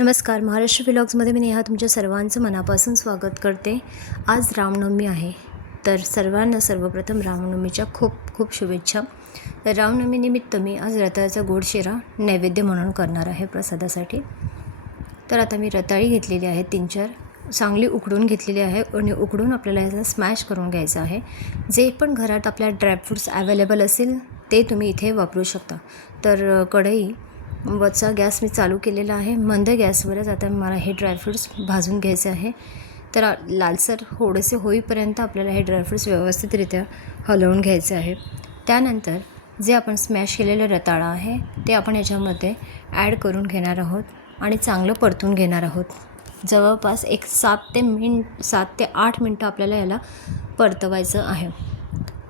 नमस्कार. महाराष्ट्र व्लॉग्समध्ये मी नेहा तुमच्या सर्वांचं मनापासून स्वागत करते. आज रामनवमी आहे. तर सर्वांना सर्वप्रथम रामनवमीच्या खूप खूप शुभेच्छा. तर रामनवमीनिमित्त मी आज रताळ्याचा गोड शिरा नैवेद्य म्हणून करणार आहे प्रसादासाठी. तर आता मी रताळी घेतलेली आहे तीन चार. चांगली उकडून घेतलेली आहे आणि उकडून आपल्याला याचा स्मॅश करून घ्यायचं आहे. जे पण घरात आपल्या ड्रायफ्रूट्स अवेलेबल असेल ते तुम्ही इथे वापरू शकता. तर कढई वरचा गॅस मी चालू केलेला आहे. मंद गॅसवरच आता मला हे ड्रायफ्रूट्स भाजून घ्यायचे आहे. तर लालसर थोडेसे होईपर्यंत आपल्याला हे ड्रायफ्रूट्स व्यवस्थितरित्या हलवून घ्यायचे आहे. त्यानंतर जे आपण स्मॅश केलेलं रताळा आहे ते आपण याच्यामध्ये ॲड करून घेणार आहोत आणि चांगलं परतून घेणार आहोत. जवळपास एक सात ते मिन सात ते आठ मिनटं आपल्याला याला परतवायचं आहे.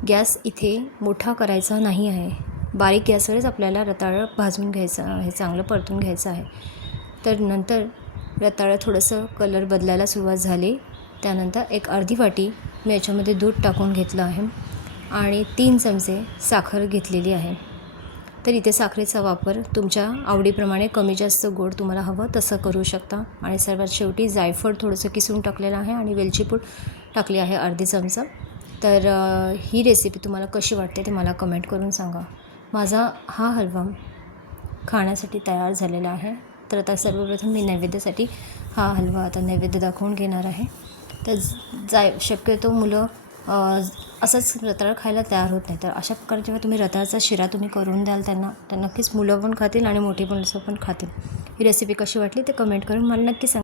गॅस इथे मोठा करायचा नाही आहे. बारीक गॅसवरच आपल्याला रताळं भाजून घ्यायचं आहे चांगलं परतून घ्यायचं आहे. तर नंतर रताळं थोडंसं कलर बदलायला सुरुवात झाली. त्यानंतर एक अर्धी वाटी मी याच्यामध्ये दूध टाकून घेतलं आहे आणि तीन चमचे साखर घेतलेली आहे. तर इथे साखरेचा वापर तुमच्या आवडीप्रमाणे कमी जास्त गोड तुम्हाला हवं तसं करू शकता. आणि सर्वात शेवटी जायफळ थोडंसं किसून टाकलेलं आहे आणि वेलचीपूड टाकली आहे अर्धी चमचा. तर ही रेसिपी तुम्हाला कशी वाटते ते मला कमेंट करून सांगा. माझा हा हलवा खाण्यासाठी तयार झालेला आहे. तर आता सर्वप्रथम मी नैवेद्यासाठी हा हलवा आता नैवेद्य दाखवून घेणार आहे. तर जाय शक्यतो मुलं असंच रताळ खायला तयार होत नाही. तर अशा प्रकारे जेव्हा तुम्ही रताळाचा शिरा तुम्ही करून द्याल त्यांना तर नक्कीच मुलं पण खातील आणि मोठी पण पण खातील. ही रेसिपी कशी वाटली ते कमेंट करून मला नक्की सांग.